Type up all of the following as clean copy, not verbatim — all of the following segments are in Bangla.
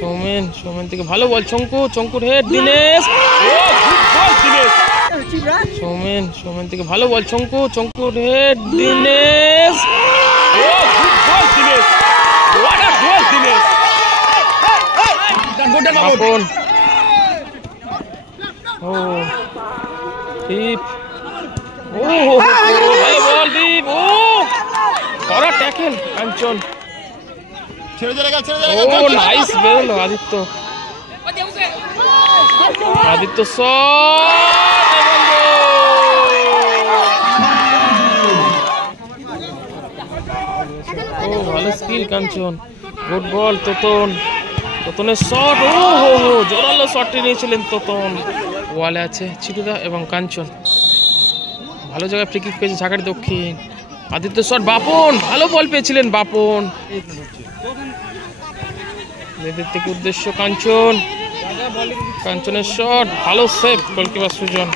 সৌমেন থেকে ভালো বল চঙ্কুর হেড দিনেশ। সৌমেন থেকে ভালো বল চঙ্কুর হেড দিনেশ। বাপন ও দীপ ভালো বল দীপ করা ট্যাকেল কাঞ্চন। নাইস বেরোলো আদিত্য ভালো স্কিল কাঞ্চন। গুড বল তোতনের শট। জোরালো শটটি নিয়েছিলেন তোতন। ওয়ালে আছে চিটুদা এবং কাঞ্চন। ভালো জায়গায় ফ্রি কিক পেয়েছে ঝাঁকারি দক্ষিণ। আদিত্য শট বাপন ভালো বল পেয়েছিলেন বাপন। এদের থেকে উদ্দেশ্য কাঞ্চনের শট ভালো সেভ গোলকিপার সুজন।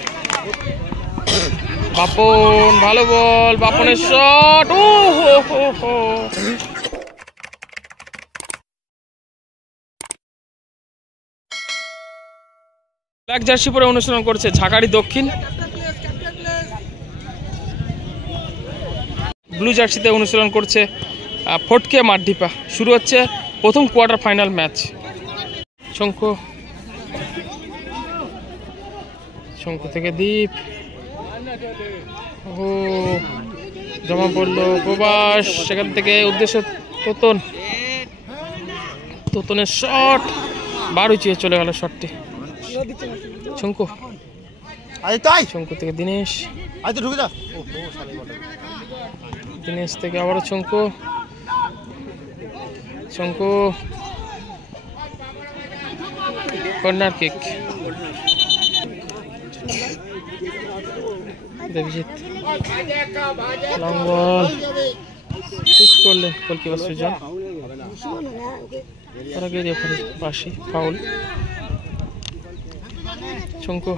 বাপন ভালো বল বাপনের শট। ব্ল্যাক জার্সি পরে অনুশীলন করছে ঝাঁকারি দক্ষিণ। ব্লু জার্সিতে অনুশীলন করছে ফটকে মাঠডিপা। শুরু হচ্ছে প্রথম কোয়ার্টার ফাইনাল ম্যাচ। শঙ্কু থেকে দীপ জমা পড়লো প্রবাস। সেখান থেকে উদ্দেশ্য তোতনের শট বার উঁচিয়ে চলে গেল শটটি। শঙ্কু থেকে দিনেশ থেকে আবারও Shanku corner kick. Debjit long ball pitch করলেন গোলকিপার সুজন। পাশে ফাউল। শঙ্কু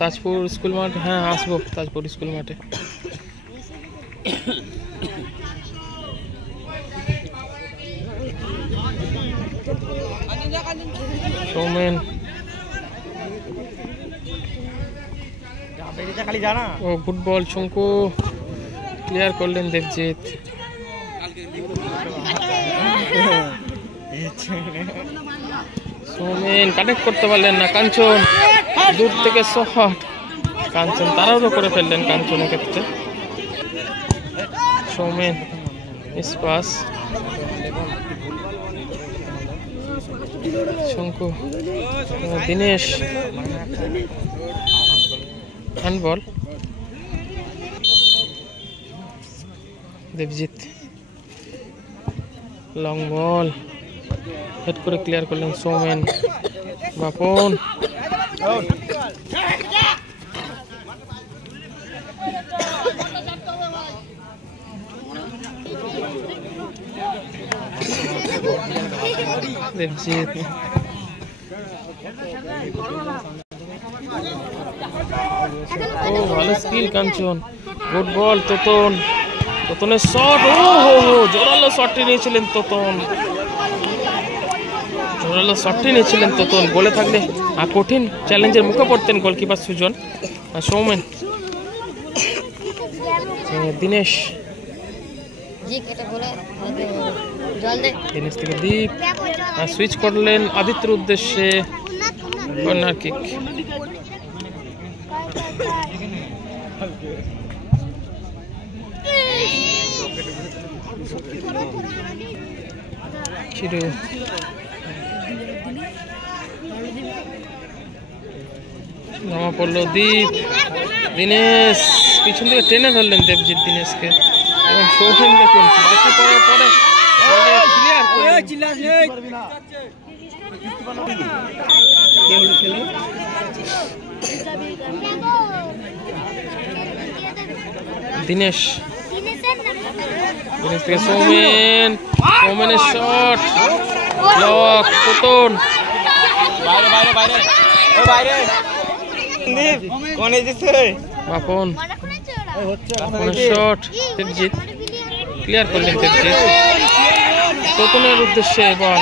তাজপুর স্কুল মাঠ। হ্যাঁ আসবো তাজপুর স্কুল মাঠে। সৌমেন গুড বল শঙ্কু ক্লিয়ার করলেন দেবজিৎ। সৌমেন কানেক্ট করতে পারলেন না কাঞ্চন। দূর থেকে শট কাঞ্চন তাড়াহুড়ো করে ফেললেন কাঞ্চনের ক্ষেত্রে। Soumen pass Shanku Dinesh handball. Debjit long ball head করে ক্লিয়ার করলেন সৌমেন। বাপন দেবজিৎ ভালো স্কিল কাঞ্চন। গুড বল তোতনের শট। জোরালো শটটি নিয়েছিলেন তোতন। বলে থাকলে কঠিন চ্যালেঞ্জের মুখে পড়তেন গোলকিপার সুজন। সৌমেন দিনেশ থেকে দীপ সুইচ করলেন আদিত্যর উদ্দেশ্যে কর্নার কিক। চিরু জমা পড়লো দীপ। দিনেশ পিছন থেকে টেনে ধরলেন দেবজিৎ দিনেশকে এবং সৌমেন দেখুন বাকি পড়ার পরে দিনেশ থেকে সৌমেনের শট ব্লক তোতন। বাপন বাপনের শট, দেবজিৎ ক্লিয়ার করলেন। দেবজিৎ তোতনের উদ্দেশ্যে বল,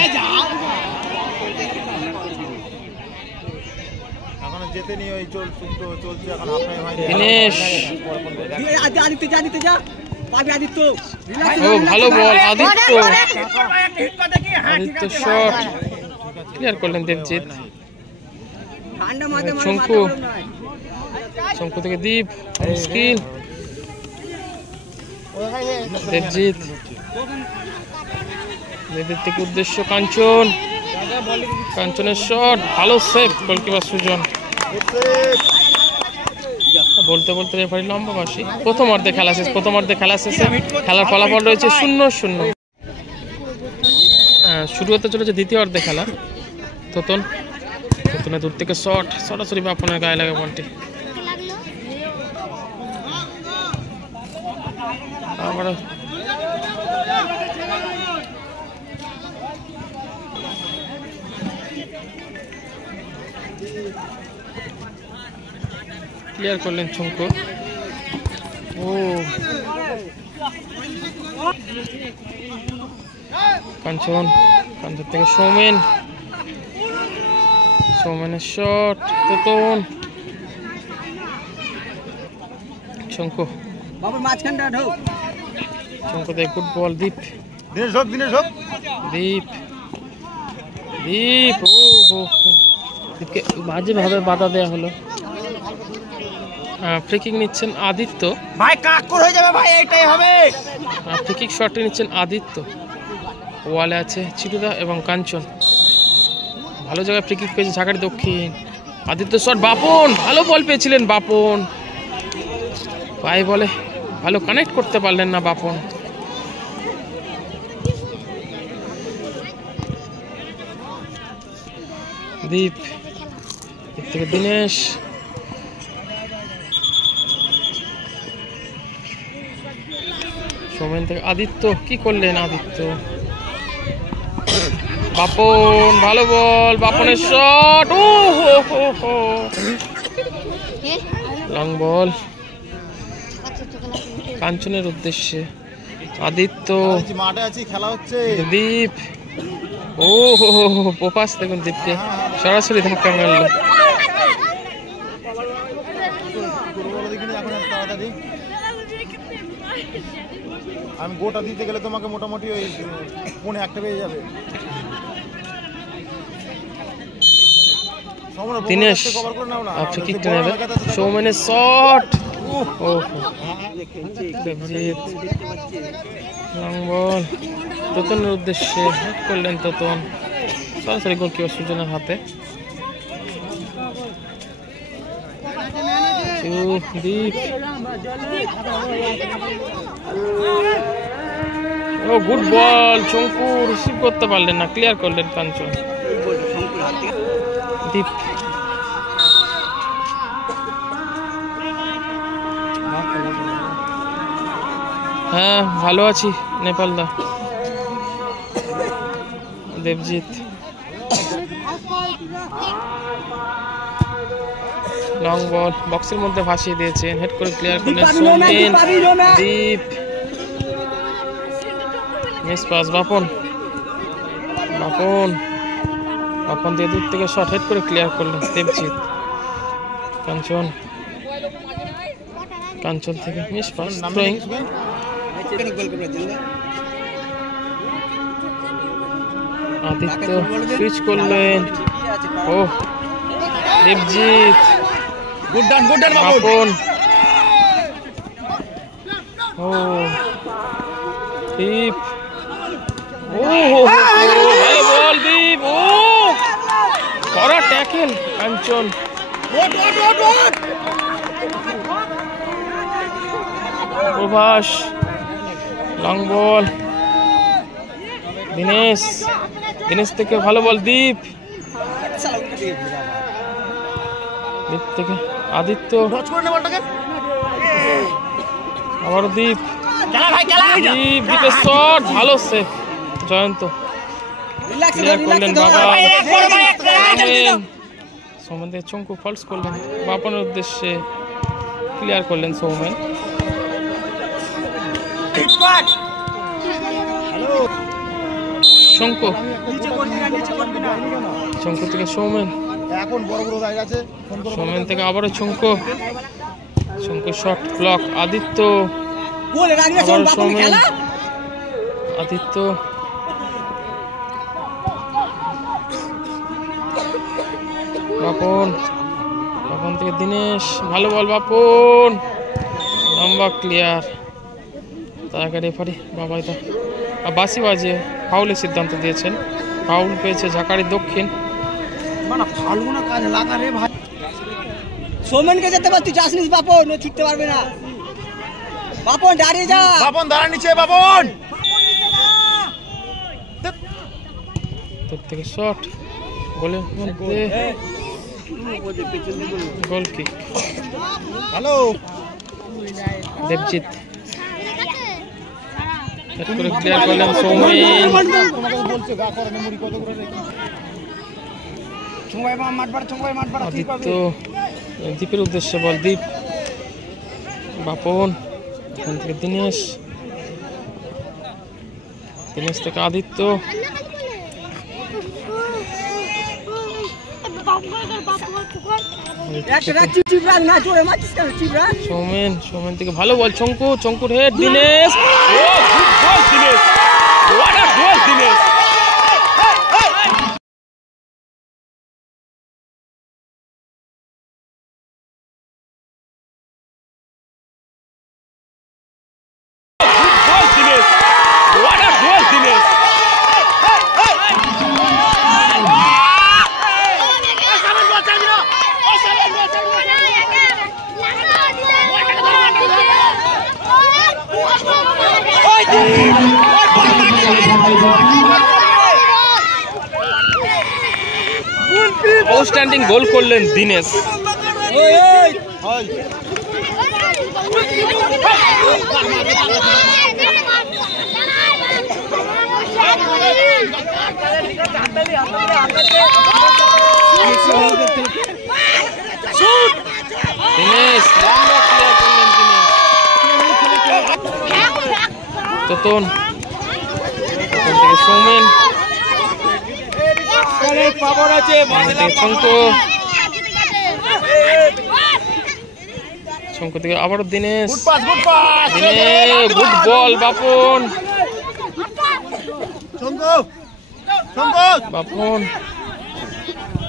দিনেশ। ও ভালো বল আদিত্য, আদিত্য শট ক্লিয়ার করলেন দেবজিৎ। শঙ্কু, শঙ্কু থেকে দীপ, স্কিল দেবজিৎ, দেবজিৎ থেকে উদ্দেশ্য কাঞ্চন, কাঞ্চনের শট ভালো সেভ, গোলকিপার সুজন। বলতে বলতে রেফারি লম্বা বাঁশি। প্রথম অর্ধে খেলা শেষ, প্রথম অর্ধে খেলা শেষে খেলার ফলাফল রয়েছে 0-0। শুরু হতে চলেছে দ্বিতীয় অর্ধে খেলা। তোতন, তোতনের দূর থেকে শট, সরাসরি বাপনের গায়ে লাগে বলটি। আবার ক্লিয়ার করলেন শঙ্কু। ও কাঞ্চন, কাঞ্চন থেকে সৌমেন, সৌমেনের শট, তোতন, শঙ্কু, শঙ্কু থেকে গুড বল, দীপ, দীপ, দীপ। ও দীপকে বাজে ভাবে বাধা দেওয়া হলো। ফ্রিকিক নিচ্ছেন আদিত্য, ভাই কাকুর হয়ে যাবে ভাই, এটাই হবে। ফ্রিকিক শটটি নিচ্ছেন আদিত্য। ওয়ালে আছে চিটুদা এবং কাঞ্চন। ভালো জায়গায় ফ্রিকিক পেয়েছে ঝাঁকারি দক্ষিণ। আদিত্য শট, বাপন ভালো বল পেয়েছিলেন, বাপন পায়ে বলে ভালো কানেক্ট করতে পারলেন না বাপন। দীপ, দীপ থেকে দিনেশ, সৌমেন থেকে আদিত্য, কি করলেন আদিত্য, বাপন ভালো বল, বাপনের শট, ও হো হো হো, লং বল কাঞ্চনের উদ্দেশ্যে, আদিত্য, মাঠে আছি, খেলা হচ্ছে। দীপ, ও হো হো, প্রপাস দেখুন দীপকে সরাসরি ধাক্কা মারল। আমি গোটা দিতে গেলে তোমাকে মোটামুটি ওই 1:45 পেয়ে যাবে। দিনেশ ফ্রিকিকটা নেবে, সৌমেনের শট, ও দেবজিৎ, লং বল তোতনের উদ্দেশ্যে, হিট করলেন তোতন, সরাসরি গোলকিপার সুজনের হাতে। দীপ, ও গুড বল, শঙ্কু রিসিভ করতে পারলেন না, ক্লিয়ার করলেন কাঞ্চন। দীপ, হ্যাঁ ভালো আছি নেপালদা। দেবজিৎ, লং বল বক্সের মধ্যে ভাসিয়ে দিয়েছেন, হেড করে ক্লিয়ার করলেন সৌমেন। দীপ, মিস পাস, বাপন, বাপন, বাপন দিয়ে দূর থেকে শট, হেড করে ক্লিয়ার করলেন দেবজিৎ। কাঞ্চন, কাঞ্চন থেকে miss pass, throwing. Aditya switch করলেন, ও দেবজিৎ, বাপন, ও দীপ, ও ভালো বল দীপ, ও কড়া ট্যাকেল কাঞ্চন। প্রভাস, লং বল দিনেশ, দিনেশ থেকে ভালো বল দীপ, দীপ থেকে আদিত্য, আবার দীপ, দীপ, দীপের শট ভালো সেভ, জয়ন্ত ক্লিয়ার করলেন বাবা। সৌমেন থেকে চঙ্কু ফলস করলেন, বাপনের উদ্দেশ্যে ক্লিয়ার করলেন সৌমেন। শঙ্খ, শঙ্খ থেকে সৌমেন, এখন বড় বড় রাইড আছে। সৌমেন থেকে আবারও শঙ্খ, শঙ্খ শট ব্লক। আদিত্য, আবারও সৌমেন, আদিত্য, বাপন, বাপন থেকে দিনেশ, ভালো বল বাপন, লম্বা ক্লিয়ার। তার আগে রেফারি বাবাই দা বাসি বাজে ফাউলের সিদ্ধান্ত দিয়েছেন। ফাউল পেয়েছে ঝাঁকারি দক্ষিণ। সৌমেনকে যেতে পার, তুই চাস নিস বাপন, ও ছুটতে পারবে না। বাপন দাঁড়িয়ে যা, বাপন দাঁড়া নিচে, বাপন তোর থেকে শট, গোলের মধ্যে গোল কিক। হ্যালো দেবজিৎ হেড করে ক্লিয়ার করলেন সৌমেন। বলছে গা করে মেমোরি কত করে রেখে আদিত্য, দীপের উদ্দেশ্যে বল, দীপ, বাপন, এখান থেকে দিনেশ, দিনেশ থেকে আদিত্য, সৌমেন, সৌমেন থেকে ভালো বল, শঙ্কু, শঙ্কুর head, Dinesh, Dinesh, what a goal Dinesh. Outstanding গোল করলেন দিনেশ। দিনেশ লম্বা ক্লিয়ার করলেন দিনেশ। তোতন, তোতন থেকে সৌমেন, শঙ্কু থেকে আবারও Dinesh, good ball Bapan, Bapan,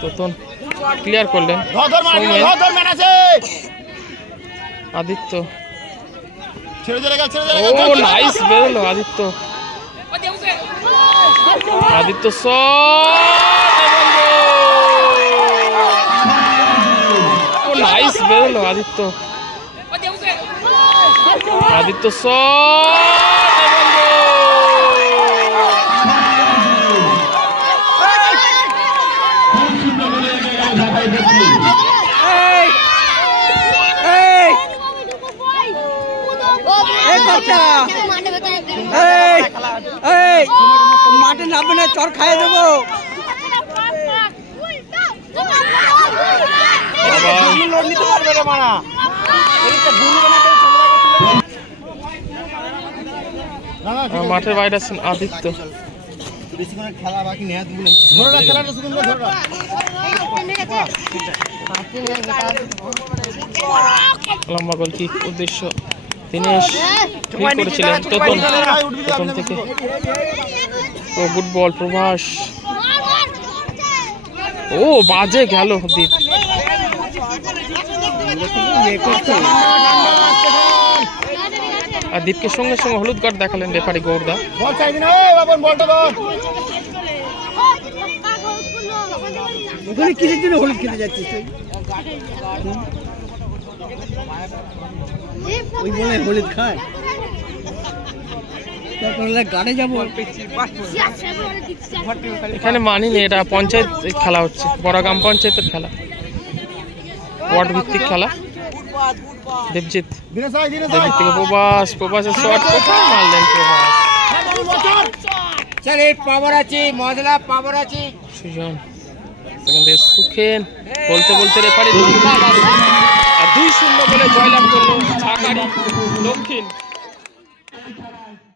Totan clear করলেন সৌমেন। আদিত্য, ও নাইস বেরোলো আদিত্য, আদিত্য নাইস বেরোলো আদিত্য, আদিত্য মাঠে নামবে না, চর খাইয়ে দেবো। মাঠের বাইরে আছেন আদিত্য, লম্বা গোল কি উদ্দেশ্য, দিনেশ করেছিলেন তোতন, তোতন থেকে ও গুড বল প্রভাস, ও বাজে গেল দীপ। আর দীপকে সঙ্গে সঙ্গে হলুদ কার্ড দেখালেন রেফারি গৌরদা। ওখানে কিসের জন্য হলুদ খেতে যাচ্ছিস তুই? ওই বলে হলুদ খায়, তারপরে গাড়ে যাবো। এখানে মানিনি, এটা পঞ্চায়েত খেলা হচ্ছে, বড় গ্রাম পঞ্চায়েতের খেলা, ওয়ার্ড ভিত্তিক খেলা। দেবজিৎ, দেবজিৎ থেকে প্রভাস, প্রভাসের শট কোথায় মারলেন প্রভাস, পাওয়ার আছে, মজলা পাওয়ার আছে। সুজন সেখান থেকে সুখেন, বলতে বলতে রেফারি 2-0 বলে জয়লাভ করলো ঝাঁকারি দক্ষিণ। এই খেলায়